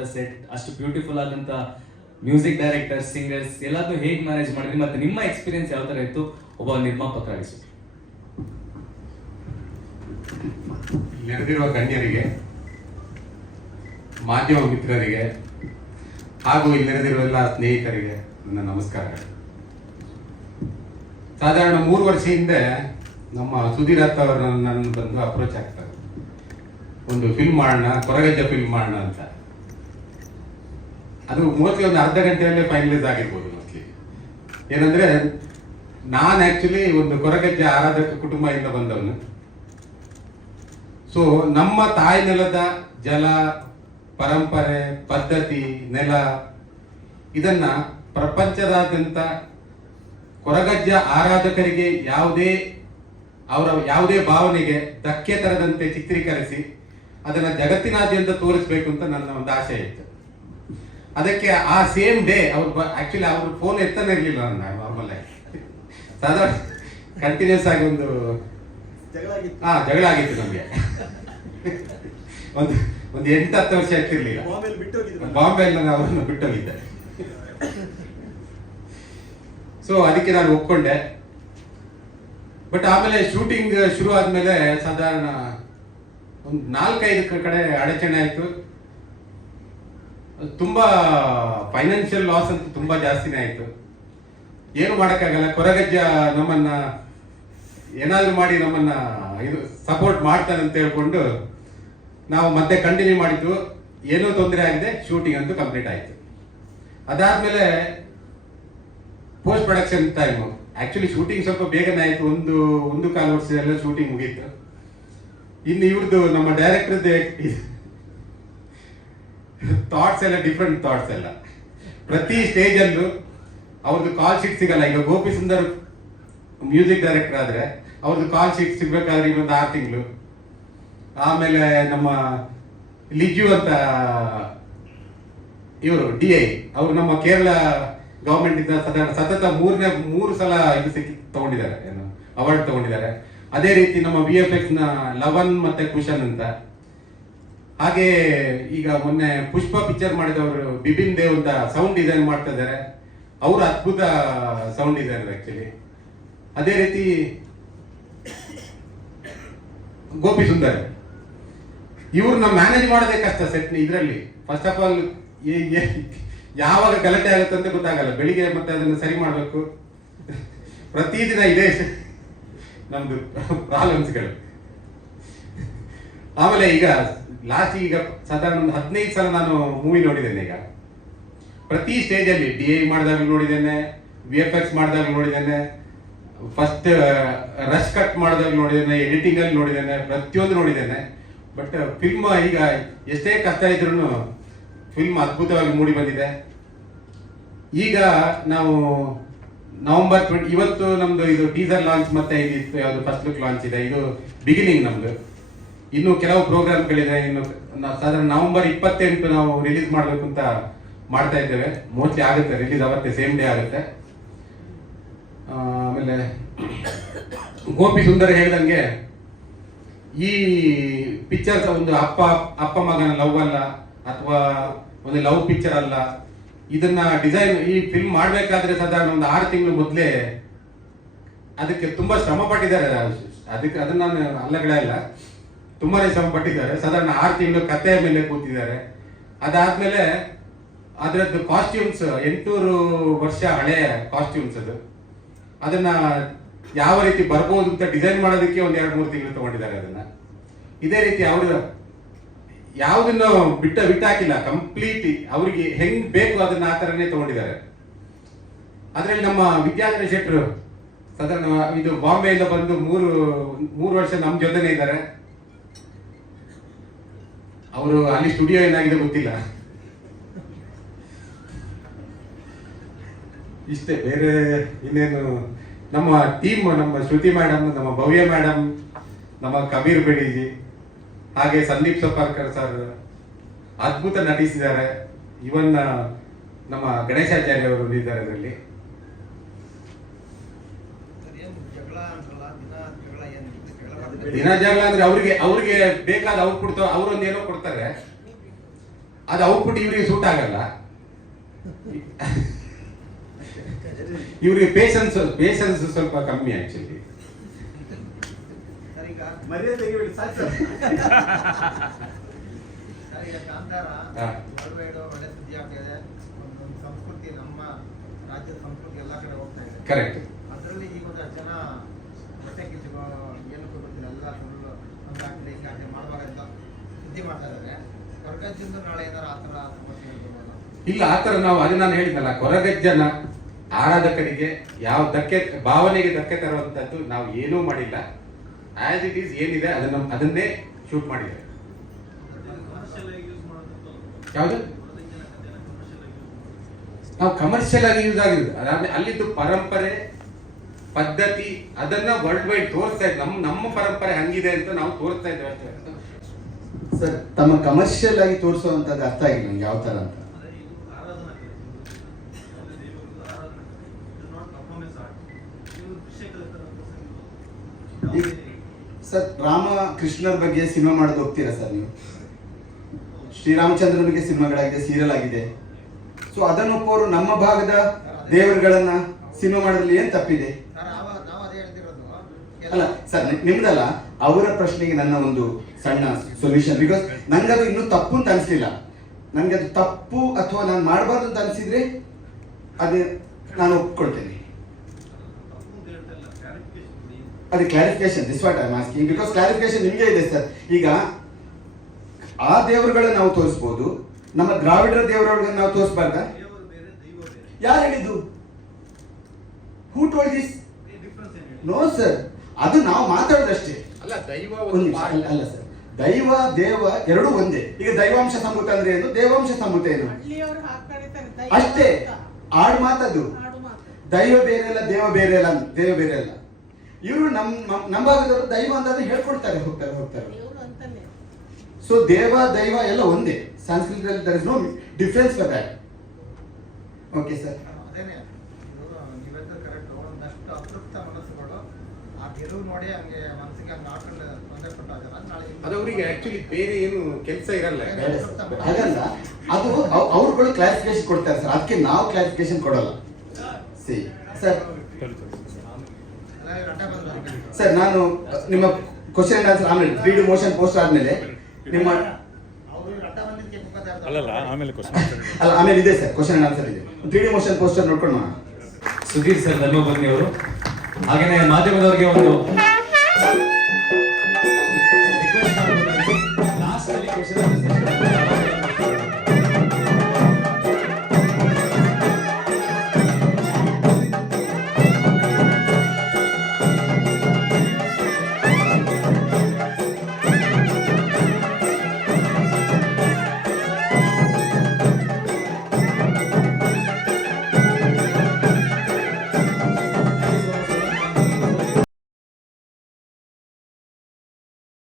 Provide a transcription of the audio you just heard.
ಆದಂತ ಸೆಟ್, ಅಷ್ಟು ಬ್ಯೂಟಿಫುಲ್ ಆದಂತ ಮ್ಯೂಸಿಕ್ ಡೈರೆಕ್ಟರ್, ಸಿಂಗರ್ಸ್ ಎಲ್ಲದೂ ಹೇಗೆ ಮ್ಯಾನೇಜ್ ಮಾಡಿದ್ರಿ ಮತ್ತೆ ನಿಮ್ಮ ಎಕ್ಸ್ಪೀರಿಯನ್ಸ್ ಯಾವ ತರ ಇತ್ತು ಒಬ್ಬ ನಿರ್ಮಾಪಕರಾಗಿ? ನೆರೆದಿರುವ ಗಣ್ಯರಿಗೆ, ಮಾಧ್ಯಮ ಮಿತ್ರರಿಗೆ ಹಾಗೂ ಇಲ್ಲಿ ನೆರೆದಿರುವ ಎಲ್ಲ ಸ್ನೇಹಿತರಿಗೆ ನನ್ನ ನಮಸ್ಕಾರಗಳು. ಸಾಧಾರಣ 3 ವರ್ಷ ಹಿಂದೆ ನಮ್ಮ ಸುಧೀರ್ ಅತ್ತ ಅವರು ನನ್ನ ಬಂದು ಅಪ್ರೋಚ್ ಆಗ್ತಾರೆ, ಒಂದು ಫಿಲ್ಮ್ ಮಾಡೋಣ, ಕೊರಗಜ್ಜ ಫಿಲ್ಮ್ ಮಾಡೋಣ ಅಂತ. ಅದು ಮೋಸ್ಟ್ಲಿ ಒಂದು ಅರ್ಧ ಗಂಟೆಯಲ್ಲೇ ಫೈನಲೈಸ್ ಆಗಿರ್ಬೋದು. ಮೋಸ್ಟ್ಲಿ ಏನಂದ್ರೆ, ನಾನು ಆಕ್ಚುಲಿ ಒಂದು ಕೊರಗಜ್ಜ ಆರಾಧಕ ಕುಟುಂಬದಿಂದ ಬಂದವನು. ಸೊ ನಮ್ಮ ತಾಯಿ ನೆಲದ ಜಲ, ಪರಂಪರೆ, ಪದ್ಧತಿ, ನೆಲ ಇದನ್ನ ಪ್ರಪಂಚದಾದ್ಯಂತ ಕೊರಗಜ್ಜ ಆರಾಧಕರಿಗೆ ಯಾವುದೇ ಭಾವನೆಗೆ ಧಕ್ಕೆ ತರದಂತೆ ಚಿತ್ರೀಕರಿಸಿ ಅದನ್ನ ಜಗತ್ತಿನಾದ್ಯಂತ ತೋರಿಸ್ಬೇಕು ಅಂತ ನನ್ನ ಒಂದು ಆಸೆ ಇತ್ತು. ಅದಕ್ಕೆ ಆ ಸೇಮ್ ಡೇ ಆಕ್ಚುಲಿ ಅವ್ರ ಫೋನ್ ಎತ್ತಾನೆ ಇರಲಿಲ್ಲ. ನನ್ನ ನಾರ್ಮಲ್ ಆಗಿ ಸಾಧಾರಣ ಕಂಟಿನ್ಯೂಸ್ ಆಗಿ ಒಂದು ಜಗಳ ಆಗಿತ್ತು ನಮಗೆ. ಒಂದು 8-10 ವರ್ಷ ಆಗ್ತಿರ್ಲಿಲ್ಲ. ಬಾಂಬೆಯಲ್ಲಿ ನಾನು ಅವರನ್ನು ಬಿಟ್ಟೋಗಿದ್ದೆ. ಸೊ ಅದಕ್ಕೆ ನಾನು ಒಪ್ಕೊಂಡೆ. ಬಟ್ ಆಮೇಲೆ ಶೂಟಿಂಗ್ ಶುರು ಆದ್ಮೇಲೆ ಸಾಧಾರಣ ಒಂದು 4-5 ಕಡೆ ಅಡಚಣೆ ಆಯ್ತು. ತುಂಬಾ ಫೈನಾನ್ಷಿಯಲ್ ಲಾಸ್ ಅಂತ ತುಂಬಾ ಜಾಸ್ತಿನೇ ಆಯ್ತು. ಏನು ಮಾಡಕ್ಕಾಗಲ್ಲ. ಕೊರಗಜ್ಜ ನಮ್ಮನ್ನ ಏನಾದ್ರು ಮಾಡಿ ನಮ್ಮನ್ನ ಇದು ಸಪೋರ್ಟ್ ಮಾಡ್ತಾನೆ ಅಂತ ಹೇಳ್ಕೊಂಡು ನಾವು ಮತ್ತೆ ಕಂಟಿನ್ಯೂ ಮಾಡಿದ್ವು. ಏನೂ ತೊಂದರೆ ಆಗಿದೆ, ಶೂಟಿಂಗ್ ಅಂತೂ ಕಂಪ್ಲೀಟ್ ಆಯ್ತು. ಅದಾದ್ಮೇಲೆ post production time, actually shooting ಸ್ವಲ್ಪ ಬೇಗನೆ ಆಯ್ತು. 1.25 ವರ್ಷ ಎಲ್ಲ ಶೂಟಿಂಗ್ ಮುಗೀತು. ಇನ್ನು ಇವ್ರದ್ದು ನಮ್ಮ ಡೈರೆಕ್ಟರ್ದೇ ಥಾಟ್ಸ್ ಎಲ್ಲ ಡಿಫ್ರೆಂಟ್ ಥಾಟ್ಸ್ ಎಲ್ಲ. ಪ್ರತಿ ಸ್ಟೇಜಲ್ಲೂ ಅವ್ರದ್ದು ಕಾಲ್ ಶೀಟ್ ಸಿಗಲ್ಲ. ಈಗ ಗೋಪಿ ಸುಂದರ್ ಮ್ಯೂಸಿಕ್ ಡೈರೆಕ್ಟರ್ ಆದ್ರೆ ಅವ್ರದ್ದು ಕಾಲ್ ಶೀಟ್ ಸಿಗ್ಬೇಕಾದ್ರೆ ಇನ್ನೊಂದು 6 ತಿಂಗಳು. ಆಮೇಲೆ ನಮ್ಮ ಲಿಜು ಅಂತ ಇವರು DI ಅವರು ನಮ್ಮ ಕೇರಳ ಗವರ್ಮೆಂಟ್ ಇಂದ ಸತತ 3 ಸಲ ಇದು ತಗೊಂಡಿದ್ದಾರೆ, ಏನು ಅವಾರ್ಡ್ ತಗೊಂಡಿದ್ದಾರೆ. ಅದೇ ರೀತಿ ನಮ್ಮ VFX ನ ಲವನ್ ಮತ್ತೆ ಕುಶನ್ ಅಂತ. ಹಾಗೆ ಈಗ ಮೊನ್ನೆ ಪುಷ್ಪ ಪಿಕ್ಚರ್ ಮಾಡಿದವರು ಬಿಪಿನ್ ದೇವ್ ಅಂತ ಸೌಂಡ್ ಡಿಸೈನ್ ಮಾಡ್ತಾ ಇದ್ದಾರೆ. ಅವರು ಅದ್ಭುತ ಸೌಂಡ್ ಡಿಸೈನರ್ ಆಕ್ಚುಲಿ. ಅದೇ ರೀತಿ ಗೋಪಿ ಸುಂದರ್, ಇವ್ರನ್ನ ಮ್ಯಾನೇಜ್ ಮಾಡೋದೇ ಕಷ್ಟ ಸೆಟ್ ಇದರಲ್ಲಿ. ಫಸ್ಟ್ ಆಫ್ ಆಲ್ ಯಾವಾಗ ಗಲಾಟೆ ಆಗುತ್ತೆ ಅಂತ ಗೊತ್ತಾಗಲ್ಲ. ಬೆಳಿಗ್ಗೆ ಮತ್ತೆ ಅದನ್ನು ಸರಿ ಮಾಡಬೇಕು. ಪ್ರತಿದಿನ ಇದೇ ನಮ್ದು ಪ್ರಾಬ್ಲಮ್ಸ್ಗಳು. ಆಮೇಲೆ ಈಗ ಸಾಧಾರಣ ಒಂದು 15 ಸಲ ನಾನು ಮೂವಿ ನೋಡಿದ್ದೇನೆ. ಈಗ ಪ್ರತಿ ಸ್ಟೇಜಲ್ಲಿ DI ಮಾಡಿದಾಗ ನೋಡಿದ್ದೇನೆ, VFX ಮಾಡಿದಾಗ ನೋಡಿದ್ದೇನೆ, ಫಸ್ಟ್ ರಶ್ ಕಟ್ ಮಾಡಿದಾಗ ನೋಡಿದ್ದೇನೆ, ಎಡಿಟಿಂಗ್ ಅಲ್ಲಿ ನೋಡಿದ್ದೇನೆ, ಪ್ರತಿಯೊಂದು ನೋಡಿದ್ದೇನೆ. ಬಟ್ ಫಿಲ್ಮ್ ಈಗ ಎಷ್ಟೇ ಕಷ್ಟ ಇದ್ರೂ ಫಿಲ್ಮ್ ಅದ್ಭುತವಾಗಿ ಮೂಡಿ ಬಂದಿದೆ. ಈಗ ನಾವು ನವೆಂಬರ್ 20 ಇವತ್ತು ನಮ್ದು ಇದು ಟೀಸರ್ ಲಾಂಚ್ ಮತ್ತೆ ಇದಿತ್ತು, ಯಾವುದು ಫಸ್ಟ್ ಲುಕ್ ಲಾಂಚ್ ಇದೆ. ಇದು ಬಿಗಿನಿಂಗ್ ನಮ್ದು. ಇನ್ನು ಕೆಲವು ಪ್ರೋಗ್ರಾಮ್ಗಳಿದೆ. ಇನ್ನು ಸಾಧಾರಣ ನವೆಂಬರ್ 28 ನಾವು ರಿಲೀಸ್ ಮಾಡಬೇಕು ಅಂತ ಮಾಡ್ತಾ ಇದ್ದೇವೆ. ಮೋಸ್ಟ್ಲಿ ಆಗುತ್ತೆ ರಿಲೀಸ್, ಅವತ್ತೇ ಸೇಮ್ ಡೇ ಆಗುತ್ತೆ. ಆಮೇಲೆ ಗೋಪಿ ಸುಂದರ್ ಹೇಳ್ದಂಗೆ ಈ ಪಿಕ್ಚರ್ಸ್ ಒಂದು ಅಪ್ಪ ಮಗನ ಲವ್ ಅಲ್ಲ, ಅಥವಾ ಒಂದು ಲವ್ ಪಿಕ್ಚರ್ ಅಲ್ಲ. ಇದನ್ನ ಡಿಸೈನ್ ಈ ಫಿಲ್ಮ್ ಮಾಡ್ಬೇಕಾದ್ರೆ ಸಾಧಾರಣ ಒಂದು 6 ತಿಂಗಳು ಮೊದಲೇ ಅದಕ್ಕೆ ತುಂಬಾ ಶ್ರಮ ಪಟ್ಟಿದ್ದಾರೆ. ಅದನ್ನ ನಾನು ಅಲ್ಲಗಳಲ್ಲ, ತುಂಬಾನೇ ಶ್ರಮ ಪಟ್ಟಿದ್ದಾರೆ. ಸಾಧಾರಣ 6 ತಿಂಗಳು ಕಥೆಯ ಮೇಲೆ ಕೂತಿದ್ದಾರೆ. ಅದಾದ್ಮೇಲೆ ಅದರದ್ದು ಕಾಸ್ಟ್ಯೂಮ್ಸ್ 800 ವರ್ಷ ಹಳೆಯ ಕಾಸ್ಟ್ಯೂಮ್ಸ್ ಅದು. ಅದನ್ನ ಯಾವ ರೀತಿ ಬರ್ಬೋದು ಅಂತ ಡಿಸೈನ್ ಮಾಡೋದಕ್ಕೆ ಒಂದು 2-3 ತಿಂಗಳು ತಗೊಂಡಿದ್ದಾರೆ ಅದನ್ನ. ಇದೇ ರೀತಿ ಅವರು ಯಾವುದನ್ನು ಬಿಟ್ಟಾಕಿಲ್ಲ. ಕಂಪ್ಲೀಟ್ ಅವ್ರಿಗೆ ಹೆಂಗ್ ಬೇಕು ಅದನ್ನ ಆ ತರನೇ ತಗೊಂಡಿದ್ದಾರೆ. ಅದ್ರಲ್ಲಿ ನಮ್ಮ ವಿದ್ಯಾಧರ ಶೆಟ್ಟರು ಸಾಧಾರಣ ಇದು ಬಾಂಬೆಯಿಂದ ಬಂದು 3 ವರ್ಷ ನಮ್ಮ ಜೊತೆನೇ ಇದ್ದಾರೆ. ಅವರು ಅಲ್ಲಿ ಸ್ಟುಡಿಯೋ ಏನಾಗಿದೆ ಗೊತ್ತಿಲ್ಲ. ಇಷ್ಟೇ, ಬೇರೆ ಇನ್ನೇನು. ನಮ್ಮ ಟೀಮ್, ನಮ್ಮ ಶ್ರುತಿ ಮೇಡಮ್, ನಮ್ಮ ಭವ್ಯ ಮೇಡಮ್, ನಮ್ಮ ಕಬೀರ್ ಬೆಡಿಜಿ, ಹಾಗೆ ಸಂದೀಪ್ ಸೋಪಾರ್ಕರ್ ಸರ್ ಅದ್ಭುತ ನಟಿಸಿದ್ದಾರೆ. ಇವನ್ ನಮ್ಮ ಗಣೇಶಾಚಾರ್ಯ ಅವರು ಇದ್ದಾರೆ ಅದರಲ್ಲಿ. ದಿನ ಜಗಳ ಅಂದ್ರೆ ಅವ್ರಿಗೆ ಬೇಕಾದ ಅವ್ರು ಕೊಡ್ತಾವ, ಅವ್ರೊಂದು ಏನೋ ಕೊಡ್ತಾರೆ. ಅದು ಔಟ್ಪುಟ್ ಇವರಿಗೆ ಸೂಟ್ ಆಗಲ್ಲ. ಇವರಿಗೆ ಪೇಷನ್ಸ್ ಸ್ವಲ್ಪ ಕಮ್ಮಿ ಆಕ್ಚುಲಿ. ಮರ್ಯಾದೆ ಸಾಕು ಸರ್. ಈಗ ಕಾಂತಾರ ವರ್ಲ್ಡ್ ಒಳ್ಳೆ ಸುದ್ದಿ ಆಗ್ತಿದೆ. ಒಂದು ಸಂಸ್ಕೃತಿ, ನಮ್ಮ ರಾಜ್ಯದ ಸಂಸ್ಕೃತಿ ಎಲ್ಲ ಕಡೆ ಹೋಗ್ತಾ ಇದೆ. ಕರೆಕ್ಟ್. ಅದರಲ್ಲಿ ಈಗ ಒಂದಷ್ಟು ಜನ ಹೊಟ್ಟೆ ಕಿಚ್ಚು ಏನಕ್ಕೂ ಗೊತ್ತಿಲ್ಲ, ಎಲ್ಲ ಸುಳ್ಳು ಹಂಗಾಗ್ಲಿ ಹಿಂಗಾಗ್ಲಿ ಮಾಡಬಾರ್ದು ಸುದ್ದಿ ಮಾಡ್ತಾ ಇದ್ದಾರೆ. ಹೊರಗಜ್ಜಿಂದ ನಾಳೆ ಏನಾರು ಆ ಥರ ಸಮಸ್ಯೆ ಇರ್ಬೋದಲ್ಲ? ಇಲ್ಲ, ಆತರ ನಾವು ಅದು ನಾನು ಹೇಳಿದ್ನಲ್ಲ, ಕೊರಗಜ್ಜನ ಆರಾಧಕರಿಗೆ ಯಾವ ಧಕ್ಕೆ, ಭಾವನೆಗೆ ಧಕ್ಕೆ ತರುವಂತದ್ದು ನಾವು ಏನೂ ಮಾಡಿಲ್ಲ. ಆಸ್ ಇಟ್ ಈಸ್ ಏನಿದೆ ಅದನ್ನೇ ಶೂಟ್ ಮಾಡಿದ್ದಾರೆ. ಯಾವುದು ನಾವು ಕಮರ್ಷಿಯಲ್ ಆಗಿ ಯೂಸ್ ಆಗಿರೋದು, ಅದಾದ್ರೆ ಅಲ್ಲಿದ್ದು ಪರಂಪರೆ ಪದ್ಧತಿ ಅದನ್ನ ವರ್ಲ್ಡ್ ವೈಡ್ ತೋರಿಸ್ತಾ ಇದ್ವಿ. ನಮ್ಮ ಪರಂಪರೆ ಹಂಗಿದೆ ಅಂತ ನಾವು ತೋರಿಸ್ತಾ ಇದ್ದೇವೆ ಅಷ್ಟೇ. ಸರ್, ತಮ್ಮ ಕಮರ್ಷಿಯಲ್ ಆಗಿ ತೋರಿಸುವಂತದ್ದು ಅರ್ಥ ಆಗಿಲ್ಲ ನಂಗೆ ಯಾವ ತರ ಅಂತ. ಸರ್, ರಾಮ ಕೃಷ್ಣರ ಬಗ್ಗೆ ಸಿನಿಮಾ ಮಾಡೋದು ಹೋಗ್ತೀರಾ ಸರ್ ನೀವು? ಶ್ರೀರಾಮಚಂದ್ರನ ಬಗ್ಗೆ ಸಿನಿಮಾಗಳಾಗಿದೆ, ಸೀರಿಯಲ್ ಆಗಿದೆ. ಸೊ ಅದನ್ನು ಒಪ್ಪೋರು ನಮ್ಮ ಭಾಗದ ದೇವರುಗಳನ್ನ ಸಿನಿಮಾ ಮಾಡೋದ್ರಲ್ಲಿ ಏನ್ ತಪ್ಪಿದೆ? ನಾವು ಅದೇ ಹೇಳ್ತಿರೋದು. ಅಲ್ಲ ಸರ್, ನಿಮ್ದಲ್ಲ, ಅವರ ಪ್ರಶ್ನೆಗೆ ನನ್ನ ಒಂದು ಸಣ್ಣ ಸೊಲ್ಯೂಷನ್. ಬಿಕಾಸ್ ನಂಗದು ಇನ್ನೂ ತಪ್ಪು ಅಂತ ಅನಿಸ್ಲಿಲ್ಲ. ನನ್ಗೆ ಅದು ತಪ್ಪು ಅಥವಾ ನಾನು ಮಾಡಬಾರ್ದು ಅಂತ ಅನಿಸಿದ್ರೆ ಅದು ನಾನು ಒಪ್ಕೊಳ್ತೇನೆ. ಅದು clarification, this what I am asking. Because clarification ನಿಮಗೆ ಇದೆ ಸರ್. ಈಗ ಆ ದೇವರುಗಳನ್ನ ನಾವು ತೋರಿಸ್ಬೋದು, ನಮ್ಮ ದ್ರಾವಿಡರ ದೇವರುಗಳನ್ನ ನಾವು ತೋರಿಸಬಾರ್ದ? ಯಾರು ಹೇಳಿದ್ದು? Who told this? No sir, ಅದು ನಾವು ಮಾತಾಡೋದಷ್ಟೇ. ಅಲ್ಲ, ದೈವ ಅಲ್ಲ ಸರ್, ದೈವ ದೇವ ಎರಡೂ ಒಂದೇ. ಈಗ ದೈವಾಂಶ ಸಂಭೂತ ಅಂದ್ರೆ ಏನು, ದೇವಾಂಶ ಸಂಭೂತ ಏನು ಅಷ್ಟೇ. ಆಡು ಮಾತದು. ದೈವ ಬೇರೆ ಅಲ್ಲ, ದೇವ ಬೇರೆ ಅಲ್ಲ, ದೇವ ಬೇರೆ ಅಲ್ಲ. ಇವರು ನಮ್ಮ ಭಾಗದವರು ದೈವ ಅಂತ ಹೇಳ್ಕೊಡ್ತಾರೆ, ಹೋಗ್ತಾರೆ. ಸೊ ದೇವ ದೈವ ಎಲ್ಲ ಒಂದೇ. ಸಂಸ್ಕೃತದಲ್ಲಿ there is no difference for that. Okay sir. ಅದೇನೆ ನೀವೆಲ್ಲ ಕರೆಕ್ಟ್. ಒಂದಷ್ಟು ಅತೃಪ್ತ ಮನಸ್ಸುಗಳು ಆ ಗೆಲುವು ನೋಡಿ ಹಂಗೆ ಮನಸ್ಸಿಗೆ ಹಂಗೆ ಆಡ್ಕೊಂಡು ತೊಂದರೆ ಕೊಟ್ಟಾಗ ಅದು ಅವರಿಗೆ ಆಕ್ಚುಲಿ ಬೇರೆ ಏನು ಕೆಲಸ ಇರಲ್ಲ. ಹಾಗಲ್ಲ, ಅದು ಅವ್ರುಗಳು ಕ್ಲಾರಿಫಿಕೇಶನ್ ಕೊಡ್ತಾರೆ ಸರ್, ಅದಕ್ಕೆ ನಾವು ಕ್ಲಾರಿಫಿಕೇಶನ್ ಕೊಡಲ್ಲ. ಸಿ ಸರ್, ಸರ್ ನಾನು ನಿಮ್ಮ ಕ್ವಶನ್ ಆನ್ಸರ್ ಆಮೇಲೆ 3D ಮೋಷನ್ ಪೋಸ್ಟ್ ಆದ್ಮೇಲೆ ನಿಮ್ಮ ಅಲ್ಲ ಆಮೇಲೆ ಇದೆ ಸರ್, ಕ್ವಶನ್ ಆನ್ಸರ್ ಇದೆ. 3D ಮೋಷನ್ ಪೋಸ್ಟರ್ ನೋಡ್ಕೊಂಡು ಮಾಡೋಣ. ಸುಧೀರ್ ಸರ್ ಧರ್ಮಪತ್ನಿ ಅವರು, ಹಾಗೇನೆ ಮಾಧ್ಯಮದವರಿಗೆ ಒಂದು